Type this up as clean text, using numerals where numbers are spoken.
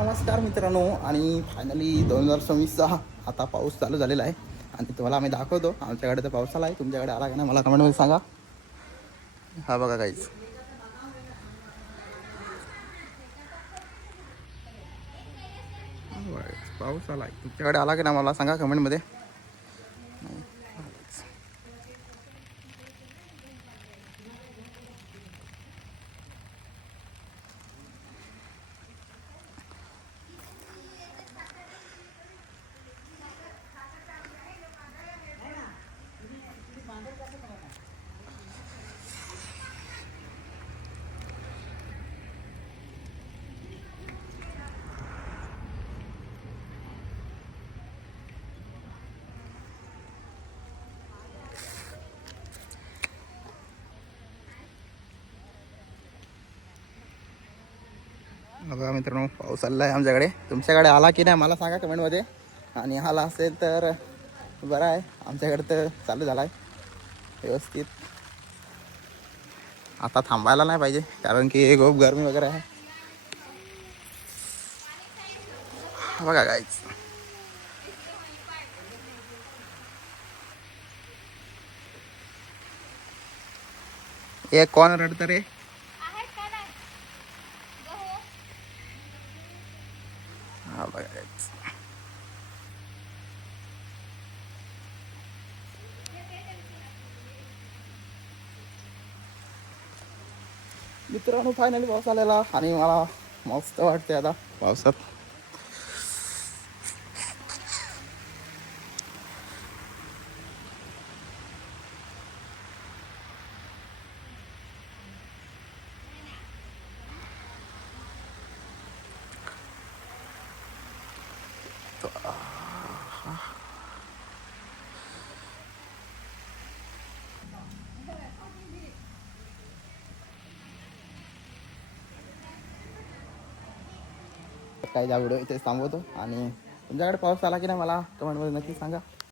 नमस्कार मित्रांनो, आणि फायनली 2026चा आता पाऊस चालू झालेला आहे आणि तुम्हाला आम्ही दाखवतो. आमच्याकडे तर पाऊस आला आहे, तुमच्याकडे आला का नाही मला कमेंटमध्ये सांगा. हा बघा काहीच पाऊस आला आहे, तुमच्याकडे आला की नाही मला सांगा कमेंटमध्ये. बघा मित्रांनो, पाऊस आलेला आहे आमच्याकडे. तुमच्याकडे आला की नाही मला सांगा कमेंटमध्ये, आणि आला असेल तर बरं आहे. आमच्याकडे तर चालू झाला आहे व्यवस्थित. आता थांबायला नाही पाहिजे कारण की खूप गरमी वगैरे आहे. बघा काहीच हे कोण रडतं रे. हा बघा काहीच. मित्रांनो फायनली पाऊस आलेला आणि मला मस्त वाटते आता पावसात. काय जा व्हिडिओ इथेच थांबवतो, आणि तुमच्याकडे पाऊस आला की नाही मला कमेंटमध्ये नक्की सांगा.